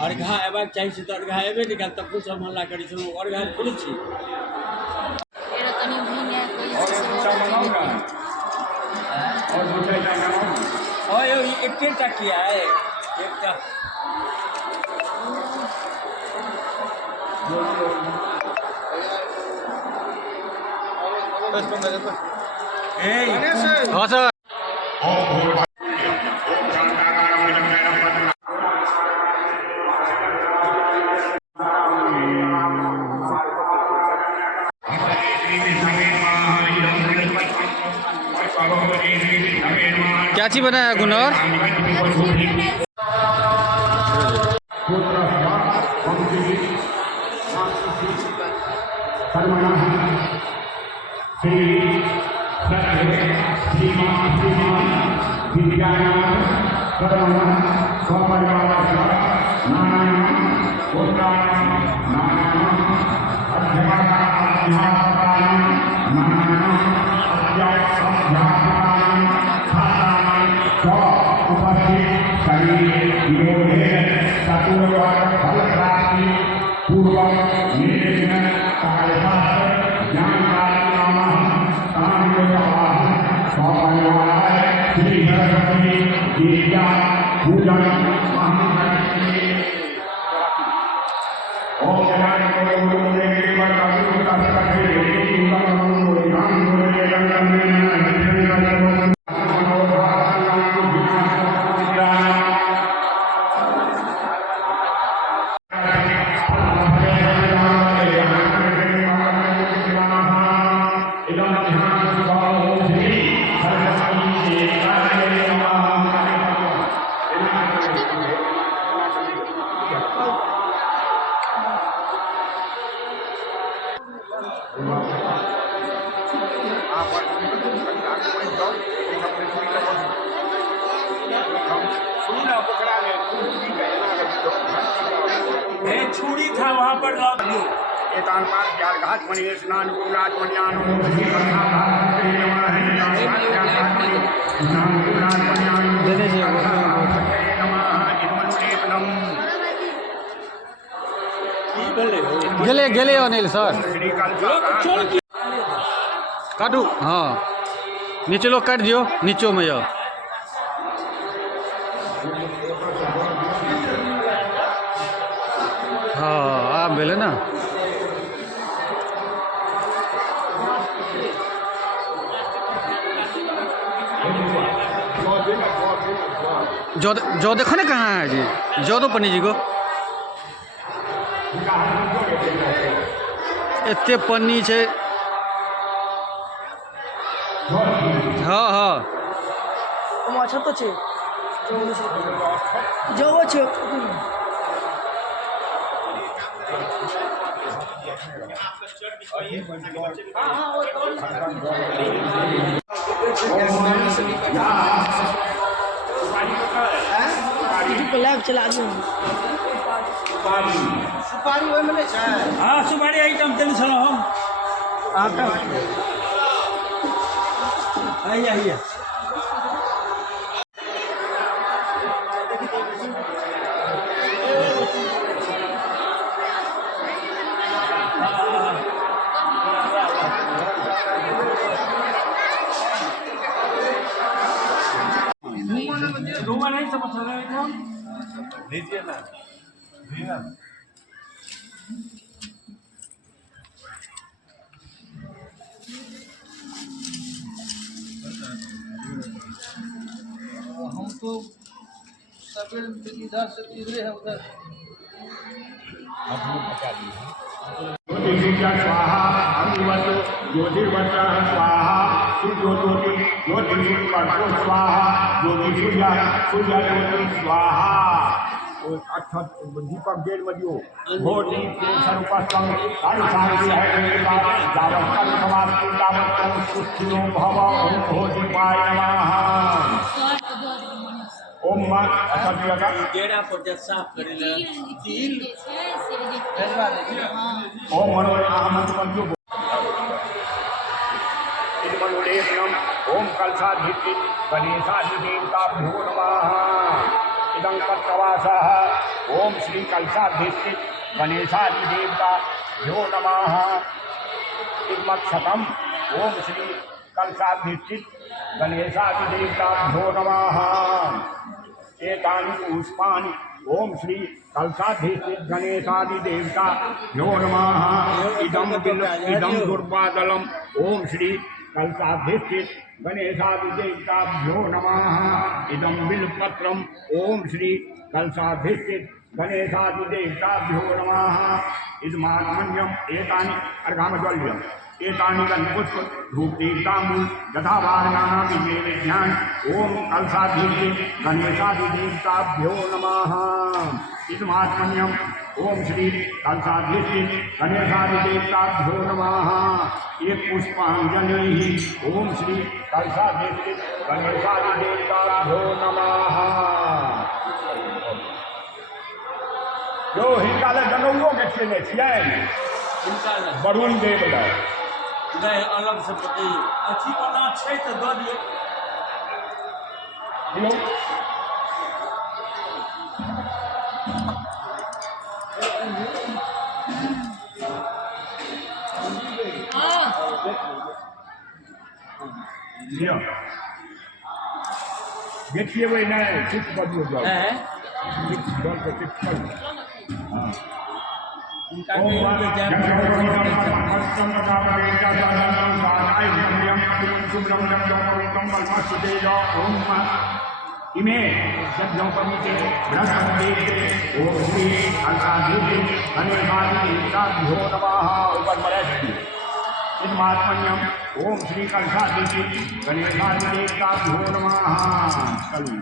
अर्घा एबाक चाहिए से तो अर्घा एबे निकाल तब कुछ हल्ला करी छलू अर्घा खुली छी एरो तनी महीने और यो एकटा किया है एकटा हाँ सर क्या चीज बनाया गुनर छुरी था वहाँ पर गेले गेले अनिल सर काटू हाँ नीचे लोग काट दियो नीचों में जाओ हाँ आप बोले ना जो देखो ना कहाँ है जी जो दो पन्नी जी को एते पन्नी छे हाँ हाँ अच्छा तो छे जो छे लाइव चला दो सुपारी ओय में छै हाँ सुपारी आइटम देने छलो हम आइए नहीं समझ रहे हो लीजिए ना हम तो सवेरे इधर से इधर है उधर स्वाहा ज्योतिर्वचः स्वाहा सूर्योज्योति ज्योतिषो स्वाहा ज्योतिषूर्य सूर्य ज्योति स्वाहा अक्षत दीपक गेल मदियो भोटी सर्वपस्तम सारी है जावत्तम समास्तु तावत्तम सुखिनो भव ओम भोटिपाय नमः ओम मा असभ्यता गेड़ा पर जे साफ करेला तिल ओम मनोरमंतु मनोलेशनम ओम कलशाधिपति गणेशाधिदेवताभ्यो नमः इदं तत्प्रवासः ओम श्री कलशाधिष्ठित गणेशादिदेवता भ्यो नमः इदमक्षतम् ओम श्री कलशाधिष्ठित गणेशादिदेवता भ्यो नमः एतानि पुष्पाणि ओम श्री कलशाधिष्ठित गणेशादिदेवता भ्यो नमः इदं दुर्वादलम् ओम श्री कलशाधिष्ठित गणेशादिदेवता भ्यो नमः इदं बिल्वपत्रम् ओम श्री कलशाधिष्ठित गणेशादिदेवताभ्यो नमः इदमात्मन्यम् एतानि अर्घामज्वल्यम् एतानि गन्धपुष्प धूपदीप्ताम्बूल तथा वाहनानां नैवेद्यानि ओम कलशाधिष्ठित गणेशादिदेवताभ्यो नमः इदमात्मन्यम् ओम श्री कलशाधिष्ठित गणेशादिदेवताभ्यो नमः एक पुष्पांजलि ओम श्री कलशाधिष्ठित गणेशादिदेवताभ्यो नमः जो हिनका जनौओ के छेने छियनि हिनका वरुण देव लग नहीं अलग से बताइए अच्छी वाला छै तो दऽ दियो दियौ दियौ देखिए वही नहीं चिप बदलो जाओ है चिप बदल के चिप कर इनका ओम के जय भगवान इमे सद्योपमीते बृहस्पति ओम श्री कलशाधिष्ठित गणेशादिदेवताभ्यो नमः ऊपर मरस्ति इदमात्मन्यम् ओम श्री कलशाधिष्ठित गणेशादिदेवताभ्यो नमः चलू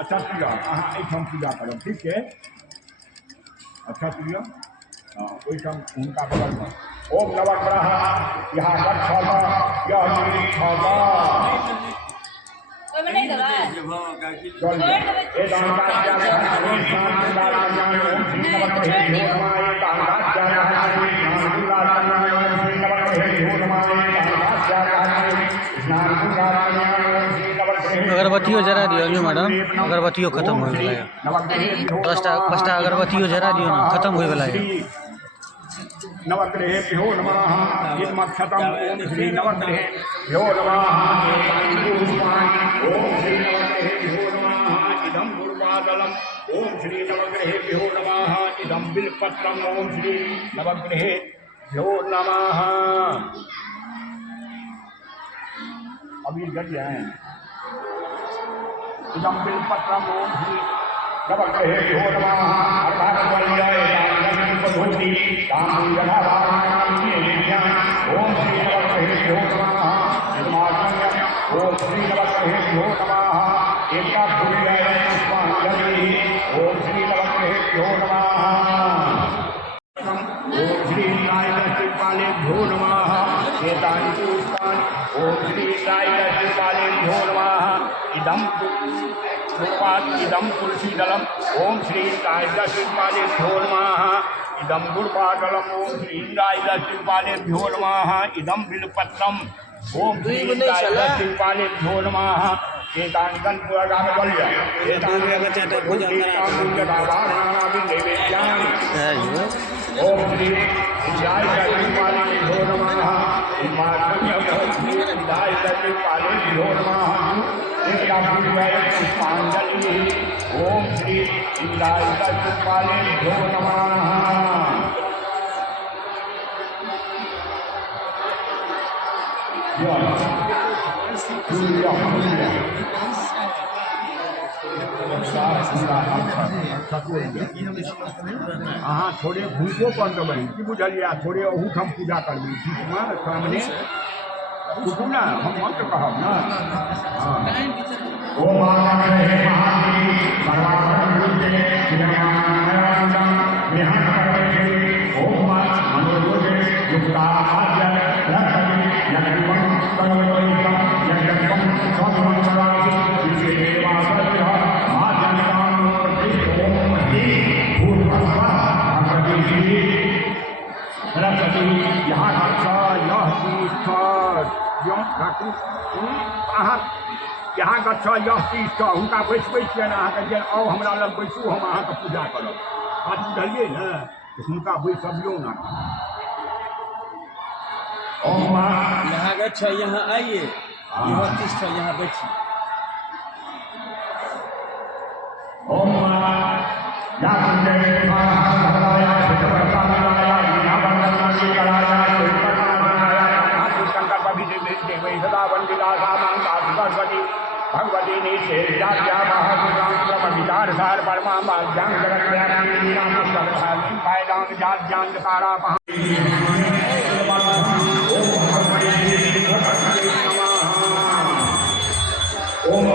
अच्छा पूजा अहाँ एहिठाम पूजा करब ठीक है अच्छा प्रिय ओहिठाम हुनका बगलमे ओम नवग्रह यहाँ गच्छत यह निरीक्षत ओहिमे नहीं देबै जे भऽ गाकी चल ए दानकार्या ओम शांति नारायण ओम श्री नवग्रहे भ्यो नमः ए दानकार्या शांति नारायण ओम श्री नवग्रहे भ्यो नमः ए दानकार्या शांति नारायण ओम श्री नवग्रहे अगरबत्तियों जरा दियो अभी मैडम अगरबत्तियों खत्म हो गया है नवग्रहे भ्यो 10टा अगरबत्तियों जरा दियो ना खत्म हो गया है नवग्रहेभ्यो नमः इदमक्षतम् ओम श्री नवग्रहेभ्यो नमः ओम श्री नवग्रहेभ्यो नमः इदं गुरुवादलम् ओम श्री नवग्रहेभ्यो नमः इदं बिल्वपत्रम् ओम श्री नवग्रहेभ्यो नमः अभी गज जाए इदं बिल्वपत्रम् ओम श्री नवग्रहेभ्यो नमः अर्धाकवल्याय दानगणपति ताम्बूलधाराणां नैवेद्यानि ओम श्री नवग्रहेभ्यो नमः इदमात्मन्यम् ओम श्री नवग्रहेभ्यो नमः एकाभूल्याय पुष्पाञ्जलि ओम श्री नवग्रहेभ्यो नमः ओम श्री नारायणपालेभ्यो नमः एतानि पुष्पाणि ओम श्री नारायणपालेभ्यो नमः इदं तुलसीदलम् ओम श्री नारायणपालेभ्यो नमः इदं गुरुवादलम् ओम श्री नारायणपालेभ्यो नमः इदं बिल्वपत्रम् ओम श्री नारायणपालेभ्यो नमः एतानि गणपुरगामवल्य एतानि नैवेद्यानि ओम श्री नारायणपालेभ्यो नमः नारायणपालेभ्यो नमः पुष्पांजलि ओम श्री नारायणपालेभ्यो नमः अहाँ थोड़े भूखो कर देबै की बुझलियै थोड़े अहूठाम पूजा करबै बीचमे सामने कुटुम ना हम मंत्र कहब ना ओम महादेव महादेव सर्वात्मरूपे विद्यमानं निहंतये ओम मनोयोगे युक्ताहार्य लक्ष्मी लक्ष्मण सर्वोत्तम यज्ञं सर्वमंगलानि विशेषवासस्य महाजनानां ओम हि भूर्भुवः भगवती सरस्वती यहाँ यह तीर्थ यम रखू अहाँ यहाँ का 6 यह 30 का हुनका बैसबै छियनि अहाँके जे आउ हमरा लग बैसू हम अहाँके पूजा करब बात बुझलियै ने हुनका बैसबियौ ना यहाँ का 6 यहाँ आइए यहाँ 30 का यहाँ बैठिए ओम या कुंडे महाभवाया शिवप्रसादाया वीणावंदनाय कराया शिवप्रसादाया शंकर देवै सदा वंदिता सामांता सरस्वती भगवती निषेध्या महापुराण सार परमा ज्ञान जगत व्यापी नाम सर्वधारी पायदान जात ज्ञान तारा ओम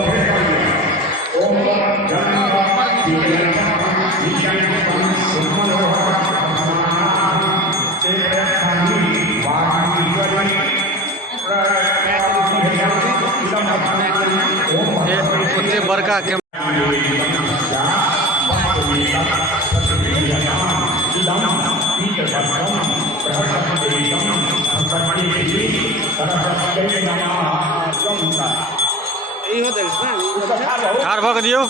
उतने बड़का के ठार भऽ दियौ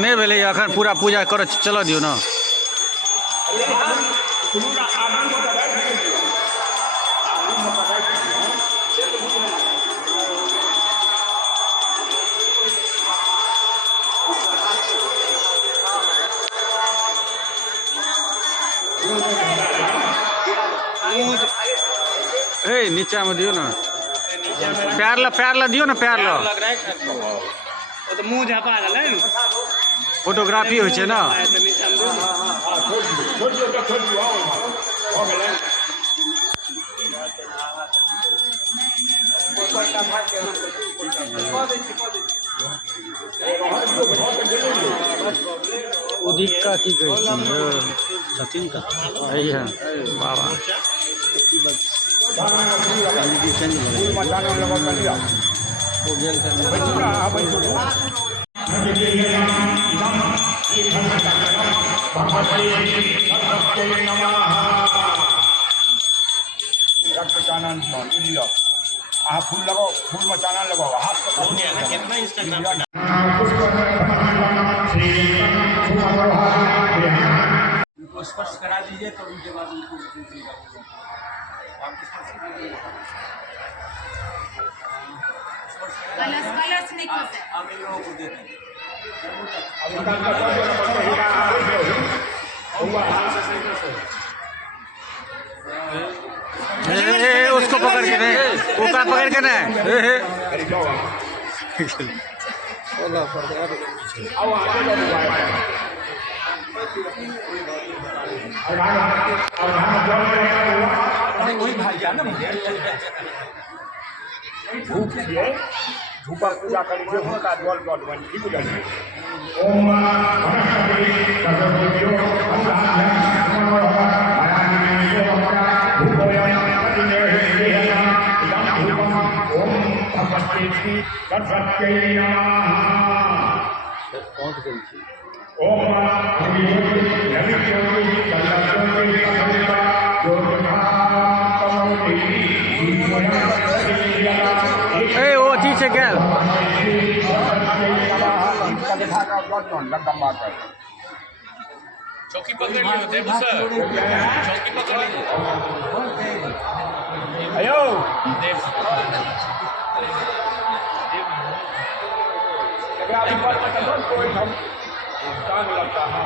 नहीं भेलै अखन पूरा पूजा कर चल दियो ना नीचा में दियो ना पैर ला दियो ना पैर ला तो मुंह झापा गेलै फोटोग्राफी होइ छै ना उदिका की कहै छथिन का है बाबा वो गेल रक्त चानन आप फूल लगाओ फूल में चानन लगाओ हाथ कितना इंस्टाग्राम उनको स्पर्श करा दीजिए तो उनके बाद उनको कलश नहीं खोलते हम इन लोगों को देते हैं उसको पकड़ के नहीं ऊपर पकड़ के नहीं वही भाई जाना धूप छियै धूपक पूजा करै छै हुनका जल जल बनि की बुझलियै ओम वो चीज से क्या चौकी पकड़ लियो देव सर चौकी पकड़ लियो अयो देव कोई हम टांग लगता है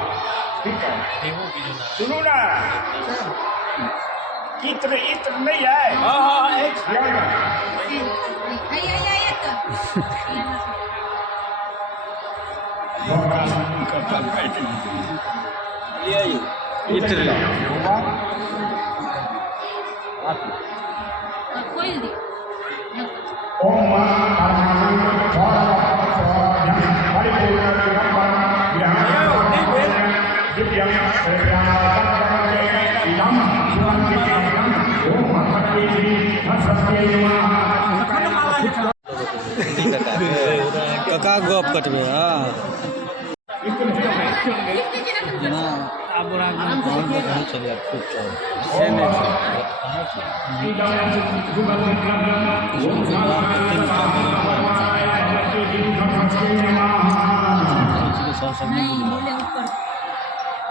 ठीक है सुनो ना इत्र इत्र नहीं है हाँ एक इत्र खोल दी कका गप कटबे हाँ नहीं बोले ऊपर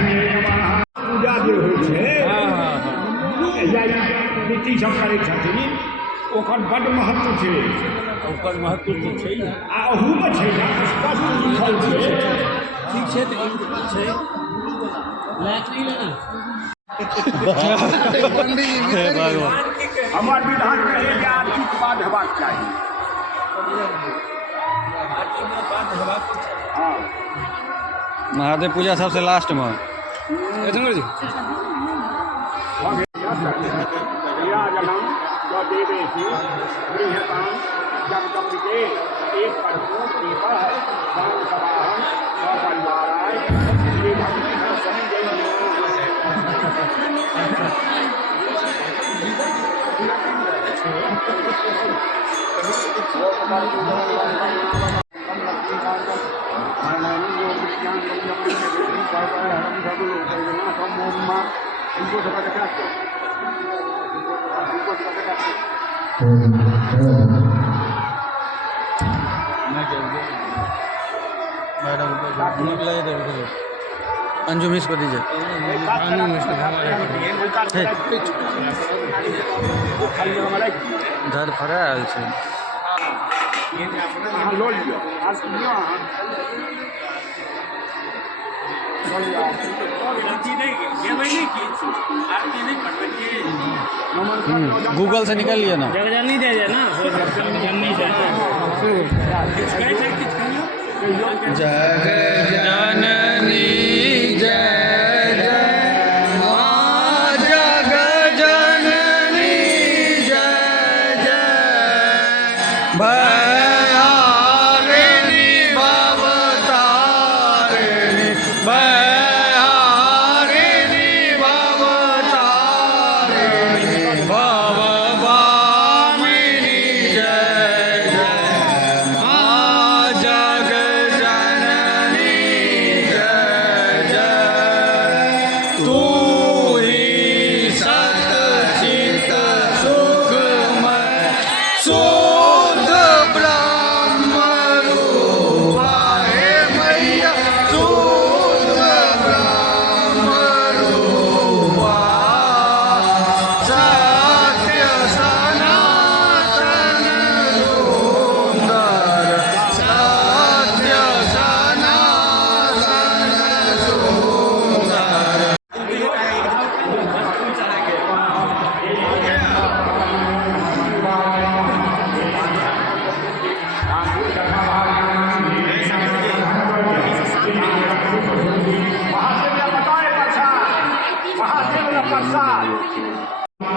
पूजा जे होइ छै नीति सब करै छथिन ओकर बड्ड महत्व छै ओकर महत्व तो छै ही। आ अहूमे छै ने स्पष्ट लिखल छै ठीक छै तऽ ई छै लाइट नहीं लेना हमर विधान कहै जे आर्थिक बात हेबाक चाही हाँ महादेव पूजा सबसे लास्ट में क्रियाजनं स्वदेवेषु गृह्यतां जगदम्बिके एक कर्पूर दीपः दानसभाहं स्वपरिवाराय श्रीभक्तिः अंजू मिस कर दीजिए धर फराल छै अहाँ लऽ लिअ आ सुनियौ आरती नहीं गेबै नहीं किछु आरती नहीं करबै गूगल से निकाल लिया ना जगजननी दे दे ना जगजननी दे कैसे किछु कहियो जग जननी जय जय माँ जग जननी जय जय भयारिणी भवतारिणी भयारिणी भवतारिणी भवभामिनी जय जय माँ जग जननी जय जय तू ही सच्चित सुखमय शुद्ध ब्रह्म रूपा हे मैया शुद्ध ब्रह्म रूपा सत्य सनातन सुंदर सत्य सनातन सुंदर महादेव प्रसाद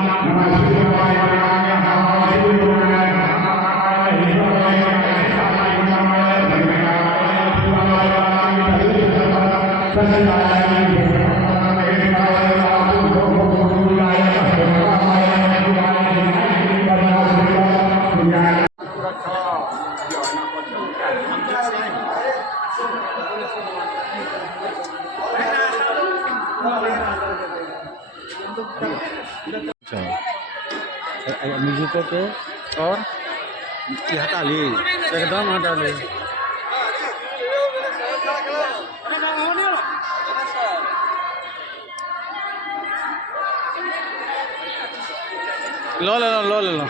म्यूजिको पे और हटा ली एकदम हटा ली लो ले लो लो ले लो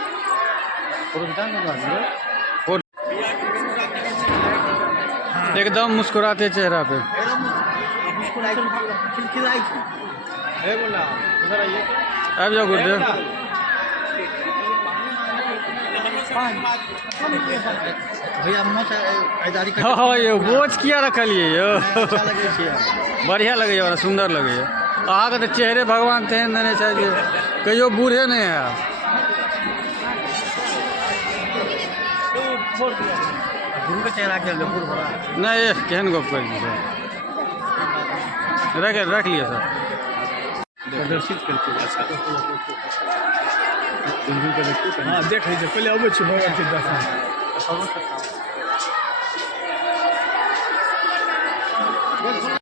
एकदम मुस्कुराते चेहरा पे अब जाओ गुरुदेव भैया मोच आजादी का हाँ यौ बोझ किया रखलिए यौ अच्छा लगे छै बढ़िया लगे बड़ा सुंदर लगे अहाँके तऽ चेहरे भगवान तेहन देने छै जे कहियो बूढ़े नहीं है गुरु के चेहरा के बूढ़ बड़ा नहीं केहन गप कर रख लिया सर प्रदर्शित करके हाँ देख लीजिए पहले अबै छी भगवान के दर्शन